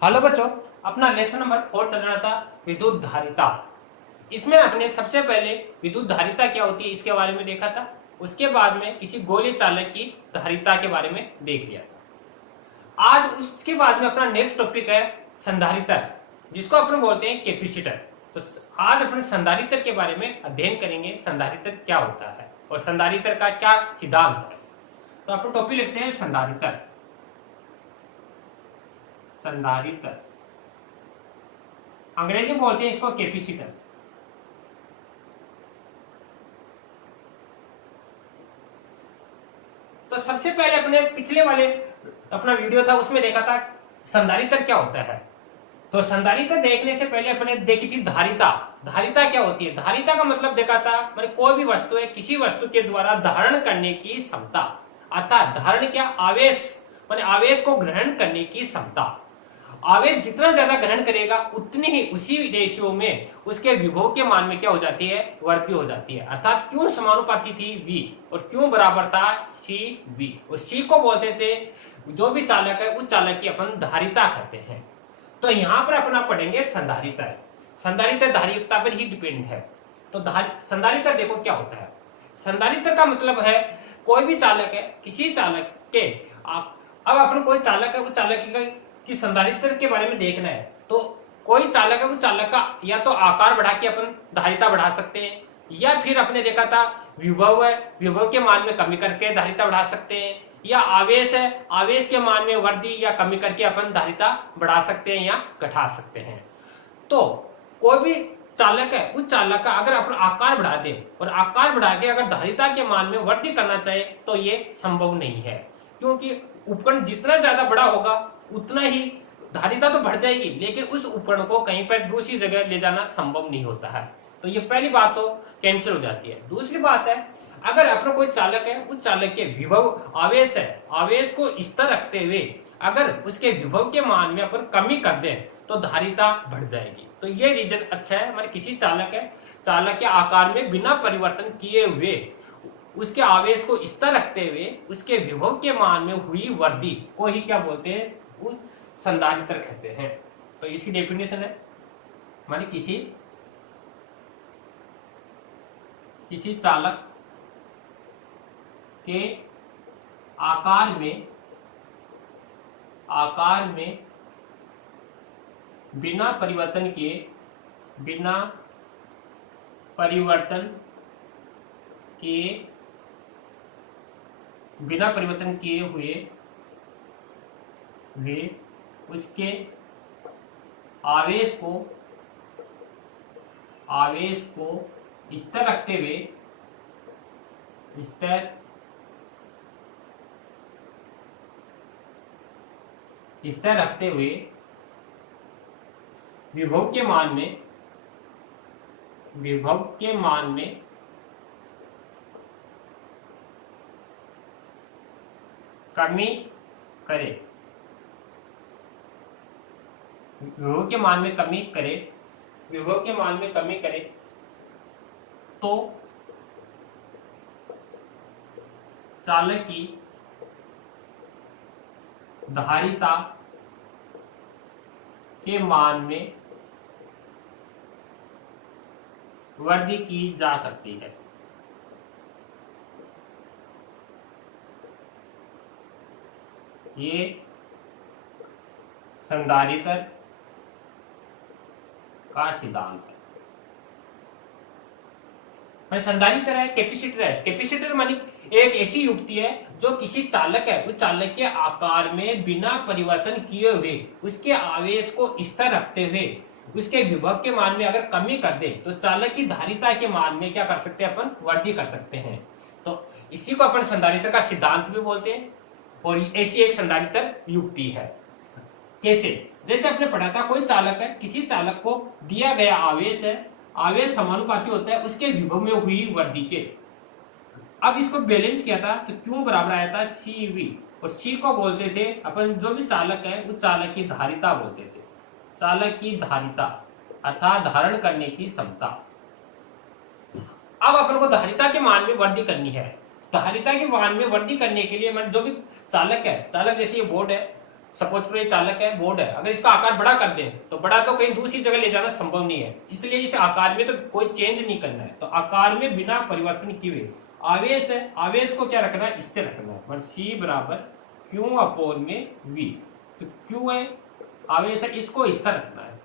Hello बच्चों, अपना lesson number 4 चल रहा था विद्युत धारिता। इसमें अपने सबसे पहले विद्युत धारिता क्या होती है इसके बारे में देखा था। उसके बाद में किसी गोले चालक की धारिता के बारे में देख लिया था। आज उसके बाद में अपना नेक्स्ट टॉपिक है संधारित्र, जिसको अपन बोलते हैं कैपेसिटर। तो आज अपने संधारित्र के बारे में अध्ययन करेंगे। संधारित्र क्या होता है और संधारित्र का क्या सिद्धांत है। तो अपन टॉपिक लिखते हैं संधारित्र। संधारित्र अंग्रेजी में बोलते हैं इसको कैपेसिटर। तो सबसे पहले अपने पिछले वाले अपना वीडियो था उसमें देखा था संधारित्र क्या होता है। तो संधारित्र देखने से पहले अपने देखी थी धारिता। धारिता क्या होती है? धारिता का मतलब देखा था मैंने कोई भी वस्तु है किसी वस्तु के द्वारा धारण करने की क्षमता, अर्थात धारण क्या, आवेश माने आवेश को ग्रहण करने की क्षमता। आवेश जितना ज्यादा ग्रहण करेगा उतनी ही उसी रेशियो में उसके विभव के मान में क्या हो जाती है, वृद्धि हो जाती है। अर्थात क्यों समानुपाती थी V और क्यों बराबर था CV। और C को बोलते थे जो भी चालक है उस चालक की अपन धारिता कहते हैं। तो यहाँ पर अपना पढ़ेंगे संधारित्र। संधारित्र धारिता पर ही डिपेंड है। तो संधारित्र देखो क्या होता है। संधारित्र का मतलब है कोई भी चालक है किसी चालक के अब अपन कोई चालक है उस चालक की संधारित्र के बारे में देखना है। तो कोई चालक है उस चालक का या तो आकार बढ़ा के अपन धारिता बढ़ा सकते हैं, या फिर अपने देखा था विभव है, विभव के मान में कमी करके धारिता बढ़ा सकते हैं, या आवेश है, आवेश के मान में वृद्धि या कमी करके अपन धारिता बढ़ा सकते हैं या घटा सकते हैं। तो कोई भी चालक है उस चालक का अगर अपन आकार बढ़ा दे और आकार बढ़ा के अगर धारिता के मान में वृद्धि करना चाहे तो ये संभव नहीं है, क्योंकि उपकरण जितना ज्यादा बड़ा होगा उतना ही धारिता तो बढ़ जाएगी, लेकिन उस उपकरण को कहीं पर दूसरी जगह ले जाना संभव नहीं होता है। तो ये पहली बात तो कैंसिल हो जाती है। दूसरी बात है अगर अपना कोई चालक है उस चालक के विभव आवेश है, आवेश को स्थिर रखते हुए अगर उसके विभव के मान में अपन कमी कर दें तो धारिता बढ़ जाएगी। तो ये रीजन अच्छा है। हमारे किसी चालक है, चालक के आकार में बिना परिवर्तन किए हुए उसके आवेश को स्थिर रखते हुए उसके विभव के मान में हुई वृद्धि को ही क्या बोलते हैं, उस संधारित्र कहते हैं। तो इसकी डेफिनेशन है माने किसी चालक के आकार में बिना परिवर्तन किए हुए वे उसके आवेश को स्थिर रखते हुए विभव के मान में कमी करे, विभव के मान में कमी करे तो चालक की धारिता के मान में वृद्धि की जा सकती है। ये संधारित्र का सिद्धांत है। संधारित्र है, कैपेसिटर है। कैपेसिटर मानी एक ऐसी युक्ति है जो किसी चालक है उस चालक के आकार में बिना परिवर्तन किए हुए उसके आवेश को स्थिर रखते हुए उसके विभव के मान में अगर कमी कर दे तो चालक की धारिता के मान में क्या कर सकते हैं, अपन वृद्धि कर सकते हैं। तो इसी को अपन संधारित्र का सिद्धांत भी बोलते हैं और ऐसी एक संधारित्र युक्ति है। कैसे? जैसे आपने पढ़ा था कोई चालक है, किसी चालक को दिया गया आवेश है, आवेश समानुपाती होता है उसके विभव में हुई वृद्धि के। अब इसको बैलेंस किया था तो क्यों बराबर आया था, CV। और C को बोलते थे अपन जो भी चालक है उस चालक की धारिता बोलते थे। चालक की धारिता अर्थात धारण करने की क्षमता। अब अपन को धारिता के मान में वृद्धि करनी है। धारिता के मान में वृद्धि करने के लिए जो भी चालक है, चालक जैसे ये बोर्ड है, सपोज करो ये चालक है, बोर्ड है, अगर इसका आकार बड़ा कर दें तो बड़ा तो कहीं दूसरी जगह ले जाना संभव नहीं है, इसलिए इस आकार में तो कोई चेंज नहीं करना है। तो आकार में बिना परिवर्तन किए आवेश है, आवेश को क्या रखना है, स्थिर रखना है। मतलब सी बराबर क्यू अपॉन में वी। तो क्यू है आवेश है, इसको स्थिर रखना है,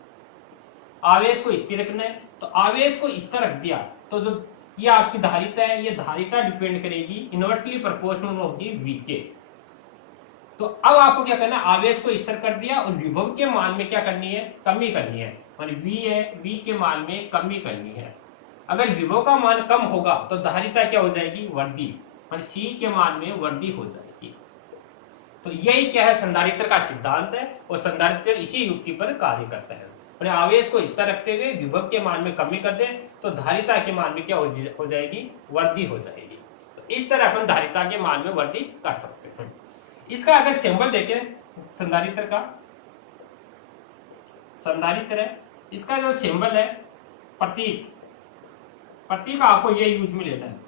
आवेश को स्थिर रखना है। तो आवेश को स्थिर रख दिया तो जो ये आपकी धारिता है, ये धारिता डिपेंड करेगी इनवर्सली प्रोपोर्शनल होगी वी के। तो अब आपको क्या करना है, आवेश को स्थिर कर दिया और विभव के मान में क्या करनी है, कमी करनी है। मानी वी है, वी के मान में कमी करनी है। अगर विभव का मान कम होगा तो धारिता क्या हो जाएगी, वृद्धि, मानी सी के मान में वृद्धि हो जाएगी। तो यही क्या है, संधारित्र का सिद्धांत है और संधारित्र इसी युक्ति पर कार्य करता है। अपने आवेश को स्थिर रखते हुए विभव के मान में कमी कर दे तो धारिता के मान में क्या हो जाएगी, वृद्धि हो जाएगी। तो इस तरह अपन धारिता के मान में वृद्धि कर सकते हैं। इसका अगर सिंबल देखें संधारित्र का, संधारित्र है, इसका जो सिंबल है प्रतीक, प्रतीक आपको ये यूज में लेना है।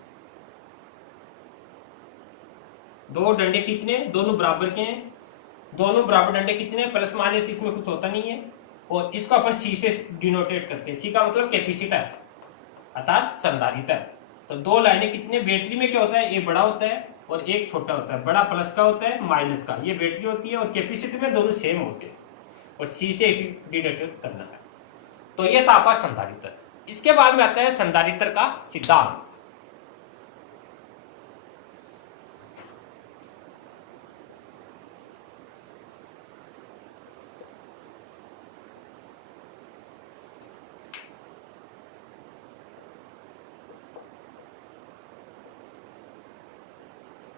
दो डंडे खींचने, दोनों बराबर के हैं, दोनों बराबर डंडे खींचने, प्लस माइनस इसमें कुछ होता नहीं है। और इसको अपन सी से डिनोटेट करते हैं। सी का मतलब कैपेसिटर अर्थात संधारित्र। तो दो लाइनें खींचने, बैटरी में क्या होता है, एक बड़ा होता है और एक छोटा होता है, बड़ा प्लस का होता है माइनस का, ये बैटरी होती है। और कैपेसिटर में दोनों सेम होते हैं और सी से डिनोटेट करना है। तो ये था आपका संधारित्र। इसके बाद में आता है संधारित्र का सिद्धांत।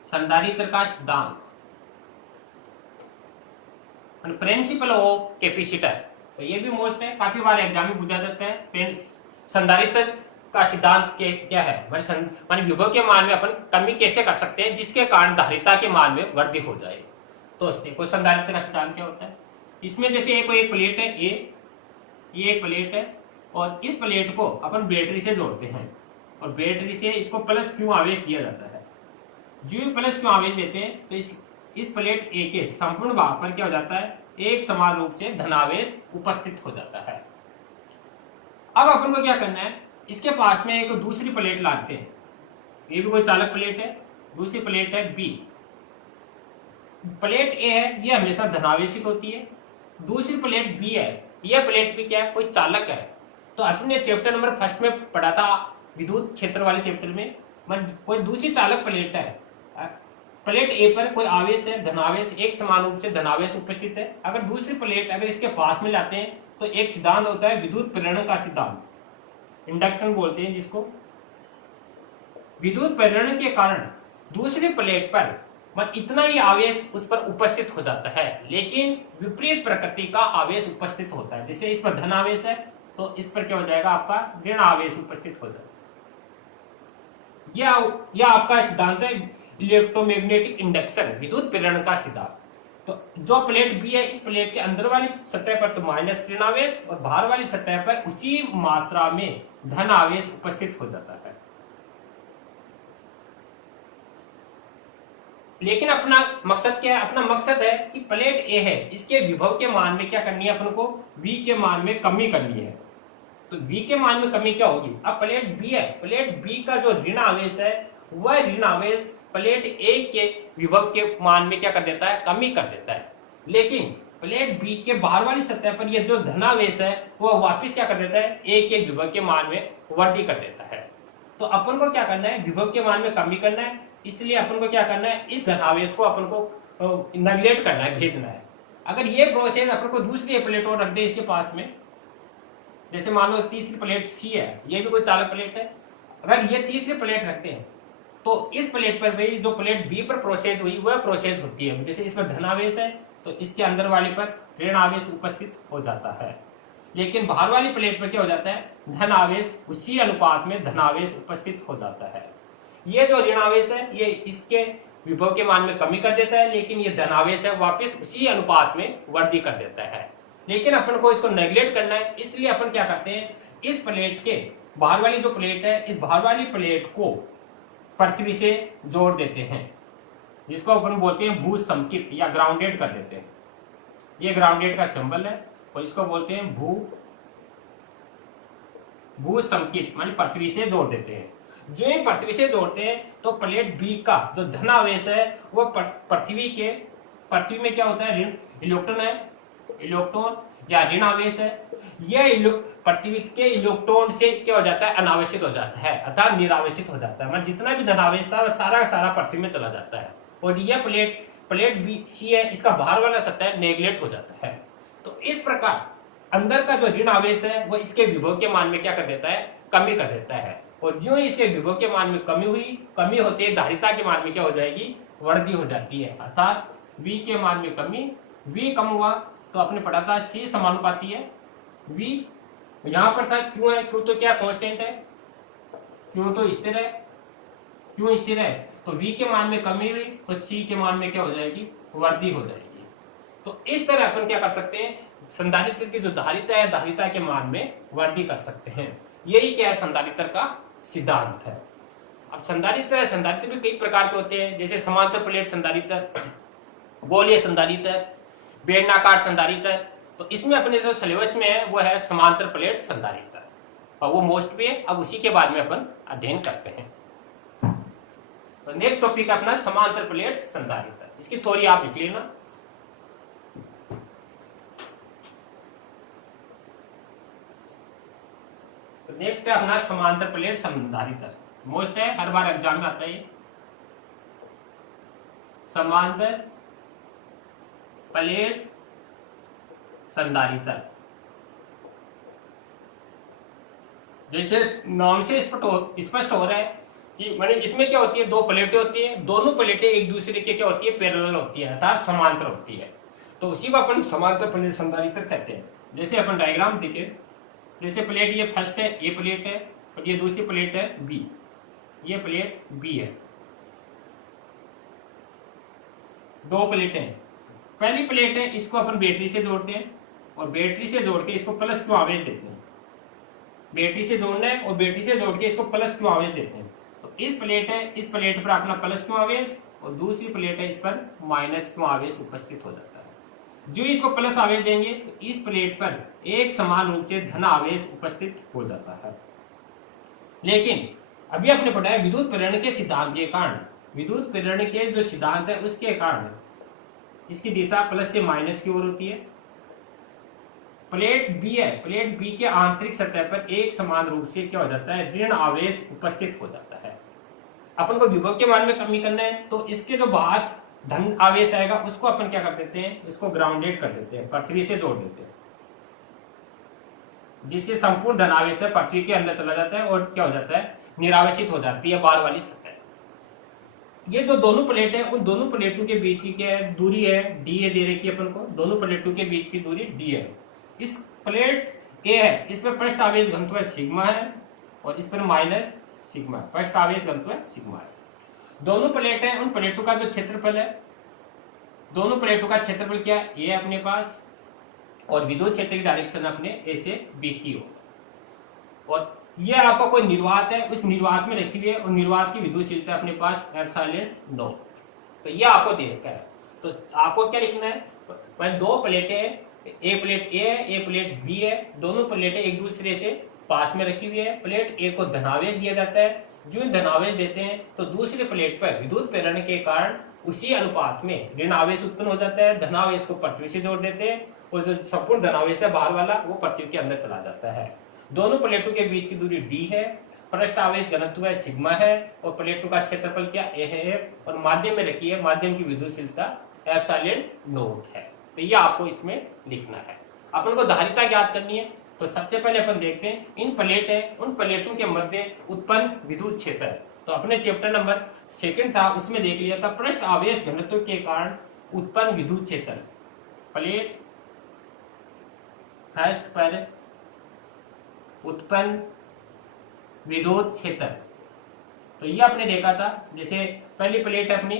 संधारित्र का सिद्धांत, प्रिंसिपल ऑफ कैपेसिटर। तो ये भी मोस्ट है, काफी बार एग्जाम में पूछा जाता है। संधारित्र का सिद्धांत क्या है, माने विभव के मान में अपन कमी कैसे कर सकते हैं जिसके कारण धारिता के मान में वृद्धि हो जाए। तो देखो संधारित्र का सिद्धांत क्या होता है। इसमें जैसे एक प्लेट है ए, ये एक प्लेट है और इस प्लेट को अपन बैटरी से जोड़ते हैं और बैटरी से इसको प्लस क्यू आवेश दिया जाता है। जो प्लस क्यू आवेश देते हैं तो इस प्लेट ए के संपूर्ण भाग पर क्या हो जाता है, एक समान रूप से धनावेश उपस्थित हो जाता है। अब अपन को क्या करना है, इसके पास में एक दूसरी प्लेट लाते हैं। ये भी कोई चालक प्लेट है, दूसरी प्लेट है बी। प्लेट ए है ये हमेशा धनावेशित होती है, दूसरी प्लेट बी है, यह प्लेट भी क्या है, कोई चालक है। तो अपने चैप्टर नंबर फर्स्ट में पढ़ा था विद्युत क्षेत्र वाले चैप्टर में, कोई दूसरी चालक प्लेट है, प्लेट ए पर कोई आवेश है धनावेश, एक समान रूप से धनावेश उपस्थित है। अगर दूसरी प्लेट अगर इसके पास में लाते हैं तो एक सिद्धांत होता है विद्युत प्रेरण का सिद्धांत, इंडक्शन बोलते हैं जिसको। विद्युत प्रेरण के कारण दूसरी प्लेट पर इतना ही आवेश उस पर उपस्थित हो जाता है, लेकिन विपरीत प्रकृति का आवेश उपस्थित होता है। जैसे इस पर धन आवेश है तो इस पर क्या हो जाएगा, आपका ऋण आवेश उपस्थित हो जाएगा। यह आपका सिद्धांत है इलेक्ट्रोमैग्नेटिक इंडक्शन, विद्युत प्रेरण का सिद्धांत। तो जो प्लेट बी है, इस प्लेट के अंदर वाली सतह पर तो माइनस ऋण आवेश और बाहर वाली सतह पर उसी मात्रा में धन आवेश उपस्थित हो जाता है। लेकिन अपना मकसद क्या है, अपना मकसद है कि प्लेट ए है, इसके विभव के मान में क्या करनी है, अपन को वी के मान में कमी करनी है। तो वी के मान में कमी क्या होगी, अब प्लेट बी है, प्लेट बी का जो ऋण आवेश है वह ऋण आवेश प्लेट ए के विभव के मान में क्या कर देता है, कमी कर देता है। लेकिन प्लेट बी के बाहर वाली सतह पर यह जो धनावेश है वह वापस क्या कर देता है, ए के विभव के मान में वृद्धि कर देता है। तो अपन को क्या करना है, विभव के मान में कमी करना है, इसलिए अपन को क्या करना है, इस धनावेश को अपन को नेगलेक्ट करना है, भेजना है। अगर ये प्रोसेस अपन को दूसरी प्लेट और रख दे इसके पास में, जैसे मान लो तीसरी प्लेट सी है, ये भी कोई चालक प्लेट है, अगर ये तीसरी प्लेट रखते हैं तो इस प्लेट पर भी जो प्लेट बी पर प्रोसेस हुई वह प्रोसेस होती है। जैसे इसमें धनावेश है तो इसके अंदर वाले पर ऋण आवेश उपस्थित हो जाता है, लेकिन बाहर वाली प्लेट पर क्या हो जाता है, धन आवेश उसी अनुपात में धनावेश उपस्थित हो जाता है। ये जो ऋण आवेश है ये इसके विभव के मान में कमी कर देता है, लेकिन ये धनावेश है वापिस उसी अनुपात में वृद्धि कर देता है। लेकिन अपन को इसको नेगलेक्ट करना है, इसलिए अपन क्या करते हैं, इस प्लेट के बाहर वाली जो प्लेट है, इस बाहर वाली प्लेट को पृथ्वी से जोड़ देते हैं, जिसको अपन बोलते हैं भू समकित या ग्राउंडेड कर देते हैं। ये ग्राउंडेड का सिंबल है और इसको बोलते हैं भू संकित, मानी पृथ्वी से जोड़ देते हैं। जो ही पृथ्वी से जोड़ते हैं तो प्लेट बी का जो धनावेश है वो पृथ्वी में क्या होता है, ऋण इलेक्ट्रॉन है, इलेक्ट्रॉन या ऋण आवेश है। यह पृथ्वी के इलेक्ट्रॉन से क्या हो जाता है, अनावेशित हो जाता है अर्थात निरावेशित हो जाता है। मतलब जितना भी धनावेश था वह सारा सारा पृथ्वी में चला जाता है। और यह प्लेट बी सी है, इसका बाहर वाला सतह नेग्लेक्ट हो जाता है। तो इस प्रकार अंदर का जो ऋण आवेश है वो इसके विभव के मान में क्या कर देता है, कमी कर देता है। और जो इसके विभव के मान में कमी होती है, धारिता के मान में क्या हो जाएगी, वृद्धि हो जाती है। अर्थात V के मान में कमी, V कम हुआ तो आपने पढ़ा था C समानुपाती है V, यहां पर था क्यों है, क्यों तो क्या कांस्टेंट है, क्यों तो स्थिर है, क्यों स्थिर है तो V के मान में कमी हुई तो C के मान में क्या हो जाएगी, वृद्धि हो जाएगी। तो इस तरह अपन क्या कर सकते हैं, संधारित्र की जो धारिता है, धारिता के मान में वृद्धि कर सकते हैं। यही क्या है संधारित्र का सिद्धांत है। अब संधारित्र भी कई प्रकार के होते हैं, जैसे समांतर प्लेट संधारित्र, गोलीय संधारित्र, बेलनाकार संधारित्र। तो इसमें अपने जो सिलेबस में है वो है समांतर प्लेट संधारित्र और वो मोस्ट भी है। अब उसी के बाद में अपन अध्ययन करते हैं। तो नेक्स्ट टॉपिक अपना समांतर प्लेट संधारित्र, इसकी थ्योरी आप लिख लेना। नेक्स्ट है अपना समांतर प्लेट संधारित्र, मोस्ट है, हर बार एग्जाम में आता है। समांतर प्लेट संधारित्र, जैसे नाम से स्पष्ट हो रहा है कि माने इसमें क्या होती है, दो प्लेटें होती है, दोनों प्लेटें एक दूसरे के क्या होती है, पैरेलल होती है अर्थात समांतर होती है। तो उसी को अपन समांतर प्लेट संधारित्र कहते हैं। जैसे अपन डायग्राम देखें, जैसे प्लेट ये फर्स्ट है, ये प्लेट है और ये दूसरी प्लेट है बी, ये प्लेट बी है, दो प्लेटें हैं। पहली प्लेट है, इसको अपन बैटरी से जोड़ते हैं और बैटरी से जोड़ के इसको प्लस क्यू आवेश देते हैं। बैटरी से जोड़ना है और बैटरी से जोड़ के इसको प्लस क्यू आवेश देते हैं। तो इस प्लेट है, इस प्लेट पर अपना प्लस क्यू आवेश और दूसरी प्लेट है, इस पर माइनस क्यू आवेश उपस्थित हो जाता है। जो इसको प्लस आवेश देंगे तो इस प्लेट पर एक समान रूप से धन आवेश उपस्थित हो जाता है। लेकिन अभी आपने पढ़ा है विद्युत प्रेरण के सिद्धांत के कारण, विद्युत प्रेरण के जो सिद्धांत है उसके कारण इसकी दिशा प्लस से माइनस की ओर होती है। प्लेट बी है, प्लेट बी के आंतरिक सतह पर एक समान रूप से क्या हो जाता है, ऋण आवेश उपस्थित हो जाता है। अपन को विभव के मान में कमी करना है तो इसके जो बाहर धन आवेश आएगा उसको अपन क्या कर देते हैं, इसको ग्राउंडेड कर देते हैं, पृथ्वी से जोड़ देते हैं, जिससे संपूर्ण धन आवेश है पृथ्वी के अंदर चला जाता है और क्या हो जाता है, निरावेशित हो जाती है बाहर वाली सतह। ये जो दोनों प्लेट है उन दोनों प्लेटों के बीच की क्या है, दूरी है डी ए दे रखी है अपन को, दोनों प्लेटों के बीच की दूरी डी है। इस प्लेट ए है, इस पर पृष्ठ आवेश घनत्व सिग्मा है और इस पर माइनस सिग्मा, पृष्ठ आवेश घनत्व सिग्मा है। दोनों प्लेट है, उन प्लेटों का जो क्षेत्रफल है, दोनों प्लेटों का क्षेत्रफल क्या है, ए अपने पास और विद्युत क्षेत्र की डायरेक्शन अपने ए से बी की ओर। और ये आपका कोई निर्वात है, उस निर्वात में रखी हुई है और निर्वात की विद्युतशीलता अपने पास एप्सिलॉन नॉट। तो ये आपको दे रखा है। तो आपको क्या लिखना है, दो प्लेटें हैं, ए प्लेट ए है, ए प्लेट बी है, दोनों प्लेटें एक दूसरे से पास में रखी हुई है। प्लेट ए को धनावेश दिया जाता है, जो धनावेश देते हैं तो दूसरे प्लेट पर विद्युत प्रेरण के कारण उसी अनुपात में ऋण आवेश उत्पन्न हो जाता है। धनावेश को पृथ्वी से जोड़ देते हैं और जो संपूर्ण धनावेश है बाहर वाला वो पृथ्वी के अंदर चला जाता है। दोनों प्लेटों के बीच की दूरी डी है, पृष्ठ आवेश घनत्व है सिग्मा है और प्लेटों का क्षेत्रफल क्या ए है और माध्यम में रखी है, माध्यम की विद्युतशीलता एप्सिलॉन नॉट है। तो ये आपको इसमें लिखना है। अपन को धारिता ज्ञात करनी है। तो सबसे पहले अपन देखते हैं इन प्लेट है, उन प्लेटों के मध्य उत्पन्न विद्युत क्षेत्र। तो अपने चैप्टर नंबर 2 था उसमें देख लिया था पृष्ठ आवेश घनत्व के कारण उत्पन्न विद्युत क्षेत्र। प्लेट फर्स्ट पर उत्पन्न विद्युत क्षेत्र, तो ये आपने देखा था। जैसे पहली प्लेट अपनी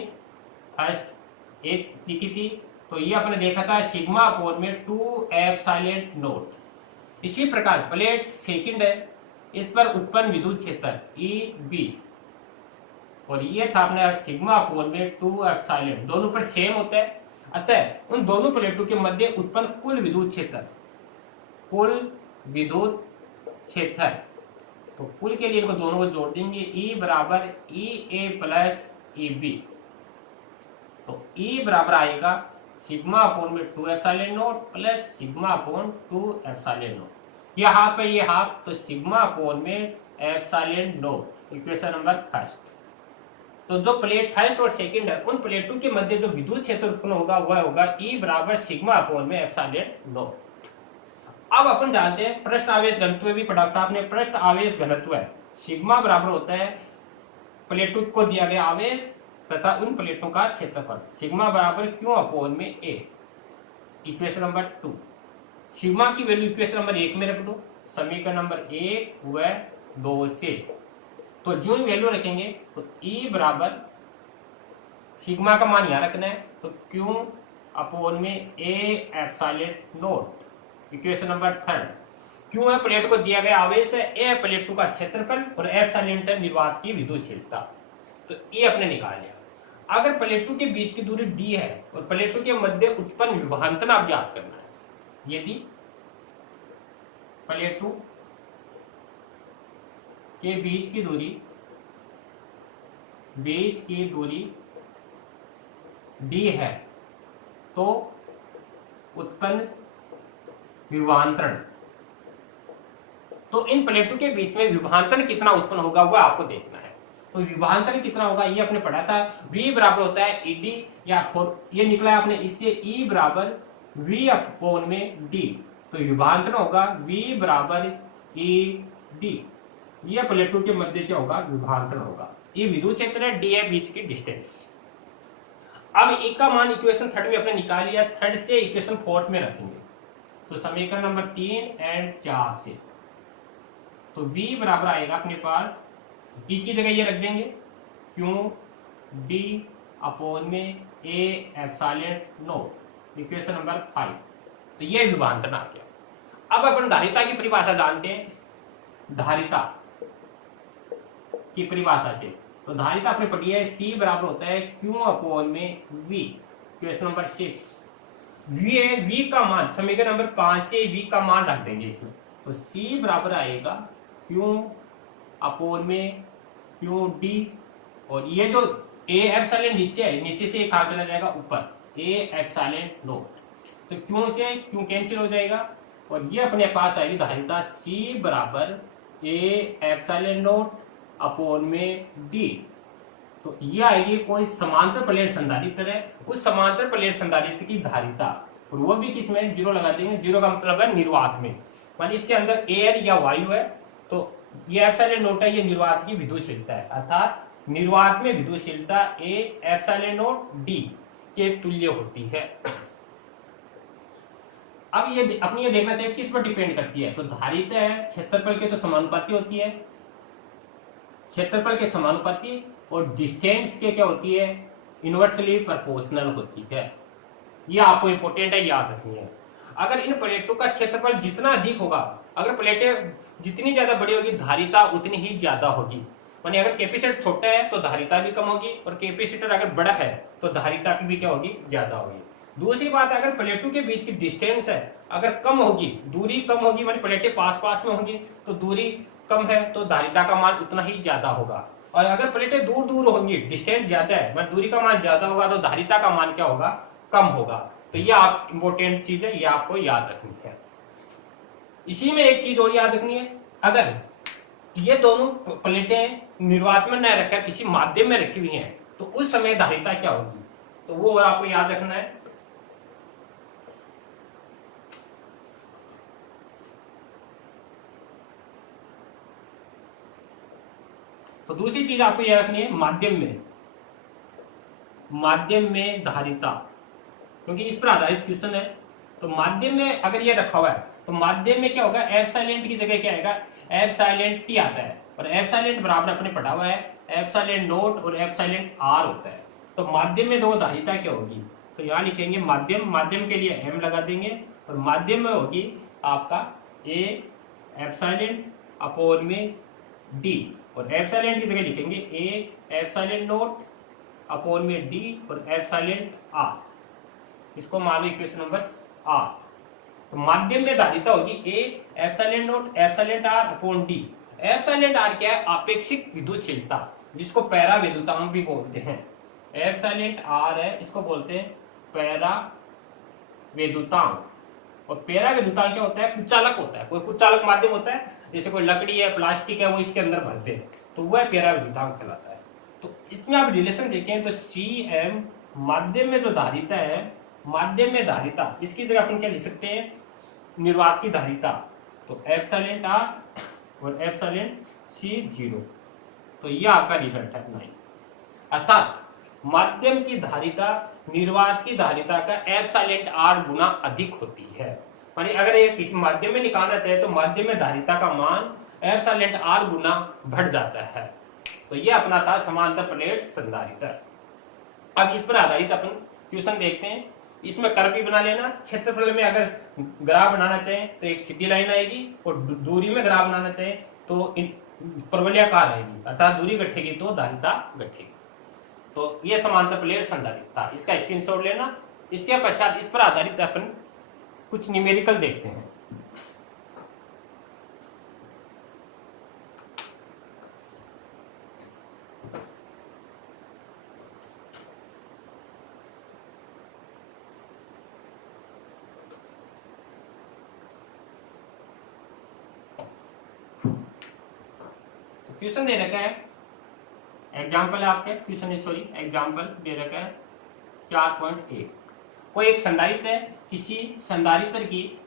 फर्स्ट एक लिखी थी तो ये आपने देखा था सिग्मा अपॉन में 2 एप्सिलॉन नॉट। इसी प्रकार प्लेट सेकंड है, इस पर उत्पन्न विद्युत क्षेत्र ई बी और ये था अपने सिग्मा अपॉन में 2 एप्सिलॉन, दोनों पर सेम होता है। अतः उन दोनों प्लेटों के मध्य उत्पन्न कुल विद्युत क्षेत्र, तो कुल के लिए इनको दोनों को जोड़ देंगे, E बराबर ई ए प्लस ई बी। तो E बराबर आएगा सिग्मा अपॉन में 2 epsilon not plus sigma upon 2 epsilon not. ये हाफ है, ये हाफ, तो सिग्मा अपॉन में epsilon not, equation number first. तो जो प्लेट फर्स्ट और सेकंड है, उन प्लेटों के मध्य जो विद्युत क्षेत्र उत्पन्न होगा वह होगा E बराबर सिग्मा अपॉन में एप्सिलॉन नॉट। अब अपन जानते हैं पृष्ठ आवेश घनत्व भी पढ़ा था आपने। पृष्ठ आवेश घनत्व है सिग्मा बराबर होता है प्लेटों को दिया गया आवेश तथा उन प्लेटों का क्षेत्रफल, सिग्मा बराबर क्यू अपॉन में ए, इक्वेशन नंबर 2। सिग्मा की वैल्यू इक्वेशन नंबर 1 में रख दो, समीकरण नंबर 1 व 2 से। तो जो वैल्यू रखेंगे तो E बराबर सिग्मा का मान यहां रखना है, तो क्यू अपॉन में ए epsilon not, equation number 3। Q है प्लेट को दिया गया आवेश है, ए प्लेटों का क्षेत्रफल और एप्सिलॉन है निर्वात की विद्युतशीलता। तो ये अपने निकाल लिया। अगर प्लेटों के बीच की दूरी d है और प्लेटों के मध्य उत्पन्न विभवांतर आप ज्ञात करना है। यदि प्लेटों के बीच की दूरी d है तो उत्पन्न विभवांतरण, तो इन प्लेटों के बीच में विभवांतरण कितना उत्पन्न होगा वह आपको देखना है। तो विभवांतरण कितना होगा ये आपने पढ़ा था, V बराबर होता है ED या ये निकला है आपने इससे E बराबर V अपॉन में D, तो विभवांतरण होगा V बराबर ED। ये प्लेटों के मध्य क्या होगा विभवांतरण होगा। ये विद्युत क्षेत्र है, D है बीच की डिस्टेंस। अब E का मान इक्वेशन 3 में आपने निकाल लिया, 3 से इक्वेशन 4 में रखेंगे, तो समीकरण नंबर 3 और 4 से। तो B बराबर आएगा अपने पास, E की जगह ये रख देंगे क्यू D अपॉन में A epsilon not, equation number 5। तो ये विभवांतरण आ गया। अब अपन धारिता की परिभाषा जानते हैं। धारिता की परिभाषा से तो धारिता आपने पढ़ी है, C बराबर होता है Q अपॉन में V, इक्वेशन नंबर 6। V है, V का मान समीकरण नंबर 5 से V का मान रख देंगे इसमें, तो C बराबर आएगा Q अपॉन में QD, और ये जो A एप्सिलॉन नीचे है, नीचे से कहाँ चला जाएगा ऊपर, A एप्सिलॉन नॉट, तो Q से Q कैंसिल हो जाएगा और ये अपने पास आएगी धारिता C बराबर A एप्सिलॉन नॉट अपॉन में D। तो ये आएगी कोई समांतर प्लेट संधारित्र है, उस समांतर प्लेट संधारित्र की धारिता, और वो भी किसमें जीरो लगा देंगे, जीरो का मतलब है निर्वात में, माने इसके अंदर एयर या वायु है, तो ये एप्सिलॉन नॉट है, ये निर्वात की विद्युतशीलता है, अर्थात निर्वात में विद्युतशीलता A एप्सिलॉन नॉट D के तुल्य होती है। अब ये अपनी ये देखना चाहिए किस पर डिपेंड करती है, तो धारिता है क्षेत्रफल के तो समानुपाती होती है, क्षेत्रफल के समानुपाती, और डिस्टेंस के क्या होती है इनवर्सली प्रोपोर्शनल होती है। ये आपको इंपॉर्टेंट है, याद रखनी है। अगर इन प्लेटों का क्षेत्रफल जितना अधिक होगा, अगर प्लेटें जितनी ज्यादा बड़ी होगी धारिता उतनी ही ज्यादा होगी, माने अगर कैपेसिटर छोटा है तो धारिता भी कम होगी, और कैपेसिटर अगर बड़ा है तो धारिता की भी क्या होगी ज्यादा होगी। दूसरी बात, अगर प्लेटों के बीच की डिस्टेंस है अगर कम होगी, दूरी कम होगी, माने प्लेटें पास पास में होंगी तो दूरी कम है तो धारिता का मान उतना ही ज्यादा होगा, और अगर प्लेटें दूर दूर होंगी, डिस्टेंस ज्यादा है, माने दूरी का मान ज्यादा होगा तो धारिता का मान क्या होगा कम होगा। तो ये आप इंपॉर्टेंट चीज है, ये आपको याद रखनी है। इसी में एक चीज और याद रखनी है, अगर ये दोनों प्लेटें निर्वात में न रखकर किसी माध्यम में रखी हुई हैं तो उस समय धारिता क्या होगी, तो वो और आपको याद रखना है। तो दूसरी चीज आपको याद रखनी है, माध्यम में धारिता, क्योंकि इस पर आधारित क्वेश्चन है। तो माध्यम में अगर ये रखा हुआ है तो माध्यम में क्या होगा, एप्सिलॉन की जगह क्या आएगा एप्सिलॉन टी आता है, और एप्सिलॉन बराबर अपने पढ़ा हुआ है एप्सिलॉन नॉट और एप्सिलॉन आर होता है। तो माध्यम में दो धारिता क्या होगी, तो यहाँ लिखेंगे माध्यम के लिए एम लगा देंगे, और माध्यम में होगी आपका ए एप्सिलॉन अपॉन में डी, और एप्सिलॉन की जगह लिखेंगे ए एप्सिलॉन नॉट अपॉन में डी और एप्सिलॉन आर। इसको मान लो इक्वेशन नंबर 8। तो माध्यम में धारिता होगी A epsilon naught epsilon r upon d. Epsilon r क्या है? आपेक्षिक विद्युतशीलता, जिसको पैरा विद्युतांक भी बोलते हैं। एप्सिलॉन आर है, इसको बोलते हैं पैरा विद्युतांक। और पैरा विद्युतांक क्या होता है? कुचालक होता है। कोई कुचालक माध्यम होता है, जैसे कोई लकड़ी है, प्लास्टिक है, वो इसके अंदर भरते हैं, तो वह पैरा विद्युतांक कहलाता है। तो इसमें आप रिलेशन देखें तो सी एम माध्यम में जो धारिता है, माध्यम में धारिता, इसकी जगह अपन क्या लिख सकते हैं? निर्वात की धारिता। तो एप्सिलॉन आर और एप्सिलॉन सी 0। तो यह आपका रिजल्ट है 9। अर्थात माध्यम की धारिता निर्वात की धारिता का एप्सिलॉन आर गुना अधिक होती है। मानी अगर ये किसी माध्यम में निकालना चाहे तो माध्यम में धारिता का मान एप्सिलॉन आर गुना बढ़ जाता है। तो ये अपना था समांतर प्लेट संधारित्र। अब इस पर आधारित अपन क्वेश्चन देखते हैं। इसमें कर्व भी बना लेना। क्षेत्रफल में अगर ग्राफ बनाना चाहे तो एक सीधी लाइन आएगी, और दूरी में ग्राफ बनाना चाहे तो परवलयाकार आएगी, अर्थात दूरी घटेगी तो धारिता घटेगी। तो ये समांतर प्लेट संधारित्र था, इसका स्क्रीनशॉट लेना। इसके पश्चात इस पर आधारित अपन कुछ न्यूमेरिकल देखते हैं। क्वेश्चन दे रखा है, एग्जाम्पल है आपके क्वेश्चन, सॉरी एग्जाम्पल दे रखा है 4.1। कोई एक संधारित्र है, किसी संधारित्र की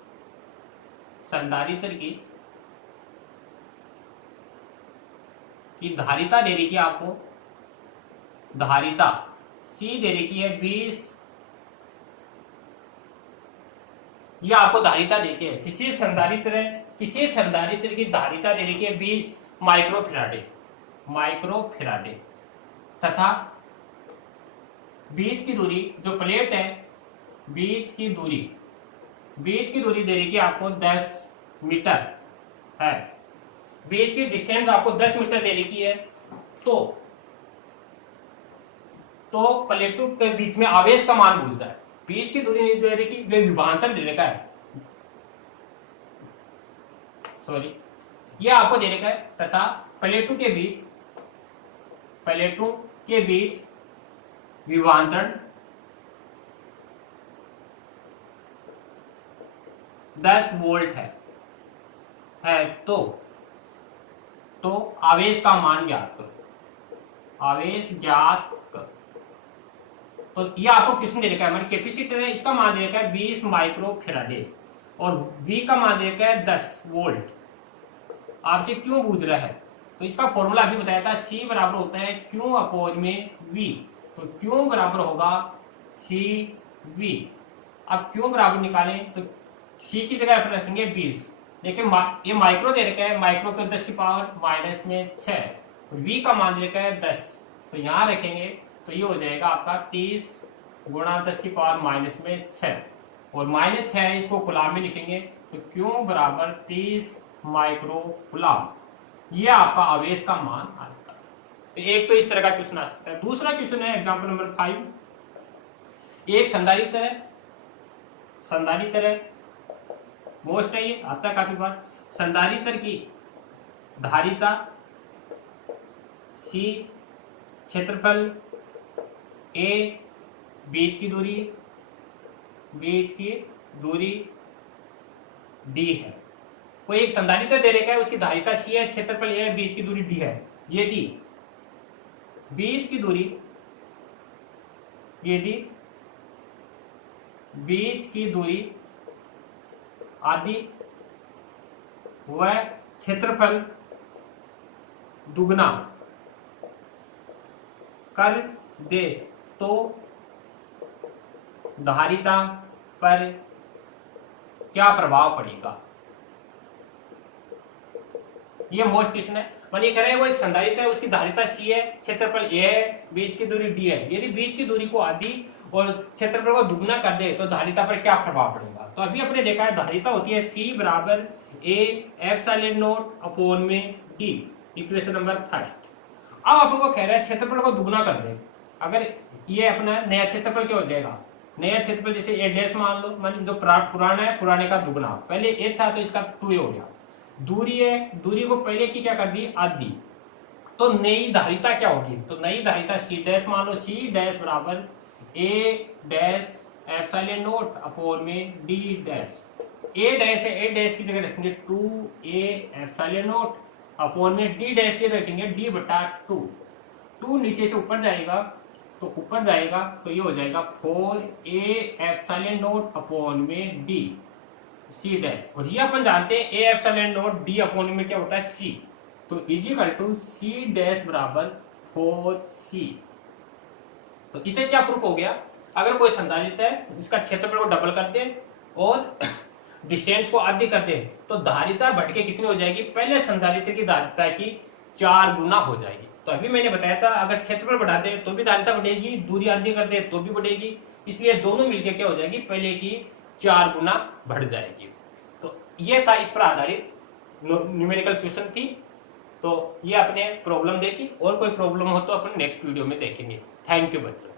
धारिता दे रही है आपको, धारिता सी दे रही है 20, यह आपको धारिता देके है। किसी संधारित्र की धारिता दे रही है 20 माइक्रोफेराडे तथा बीच की दूरी जो प्लेट है, बीच की दूरी दे रही है आपको 10 मीटर है। बीच की डिस्टेंस आपको 10 मीटर दे रही है। तो प्लेटों के बीच में आवेश का मान पूछ रहा है। बीच की दूरी नहीं दे रही, वे विभवांतर देने का है, सॉरी यह आपको देने का है। तथा प्लेटों के बीच विभवांतर 10 वोल्ट है। तो आवेश का मान ज्ञात करो, आवेश ज्ञात करो। तो यह आपको किसने दे रखा है? हमारी कैपेसिटर है, इसका मान दे रखा है 20 माइक्रोफेराडे और V का मान दे रखा है 10 वोल्ट। आपसे क्यों पूछ रहा है? तो इसका फॉर्मूला अभी बताया था, C बराबर होता है Q अपॉन में V। तो Q बराबर होगा CV। अब Q बराबर निकालें तो C की जगह पर रखेंगे 20। देखिए ये माइक्रो दे रखा है, माइक्रो को 10 की पावर माइनस में 6, V का मान दे रखा है 10, तो यहाँ रखेंगे तो ये हो जाएगा आपका 30 गुणा 10 की पावर माइनस में 6, और माइनस 6 है, इसको कुलाम में लिखेंगे तो Q बराबर 30 माइक्रो कुलाम। ये आपका आवेश का मान आता है। एक तो इस तरह का क्वेश्चन आ सकता है। दूसरा क्वेश्चन है एग्जांपल नंबर 5। एक संधारित्र है, मोस्ट है, ये आता है काफी बार। संधारित्र की धारिता C, क्षेत्रफल A, बीच की दूरी D है। कोई एक संधारित्र दे रखा है, उसकी धारिता C है, क्षेत्रफल A है, बीच की दूरी D है। यदि बीच की दूरी आदि वह क्षेत्रफल दुगना कर दे तो धारिता पर क्या प्रभाव पड़ेगा? ये मोस्ट क्वेश्चन है। मान ये कह रहे हैं वो एक संधारित्र है, उसकी धारिता C है, क्षेत्रफल A है, बीच की दूरी D है। यदि बीच की दूरी को आधी और क्षेत्रफल को दुगना कर दे तो धारिता पर क्या प्रभाव पड़ेगा? तो अभी अपने देखा है धारिता होती है C बराबर A एप्सिलॉन नॉट अपॉन में D, इक्वेशन नंबर 1। अब अपन को कह रहा है क्षेत्रफल को दुगना कर दे। अगर ये अपना नया क्षेत्रफल क्या हो जाएगा? नया क्षेत्रफल जैसे ए डैश मान लो, मतलब जो पुराना है पुराने का दुगना, पहले ए था तो इसका 2a हो गया। दूरी है, दूरी को पहले की क्या कर दी, आधी। तो नई धारिता क्या होगी, तो नई धारिता सी डैश मान लो, सी डैश बराबर ए डैश एप्सिलॉन नॉट अपॉन में डी डैश। ए डैश है, ए डैश की जगह रखेंगे 2a एप्सिलॉन नॉट अपॉन में डी डैश की रखेंगे d बटा 2। 2 नीचे से ऊपर जाएगा, तो ऊपर जाएगा तो ये हो जाएगा 4a एप्सिलॉन नॉट अपॉन में d सी डैश। और ये अपन जानते हैं a epsilon not d upon में क्या होता है c, तो इजिकल टू सी डैश बराबर 4c। तो इसे क्या प्रूफ हो गया, अगर कोई संधारित है इसका क्षेत्रफल को डबल कर दे और डिस्टेंस को आधी कर दे तो धारिता बढ़ के कितनी हो जाएगी, पहले संधारित्र की धारिता की 4 गुना हो जाएगी। तो अभी मैंने बताया था अगर क्षेत्रफल बढ़ा दे तो भी धारिता बढ़ेगी, दूरी आधी कर दे तो भी बढ़ेगी, इसलिए दोनों मिलकर क्या हो जाएगी, पहले की 4 गुना बढ़ जाएगी। तो ये था इस पर आधारित न्यूमेरिकल क्वेश्चन थी। तो ये अपने प्रॉब्लम देखी, और कोई प्रॉब्लम हो तो अपन नेक्स्ट वीडियो में देखेंगे। थैंक यू बच्चों।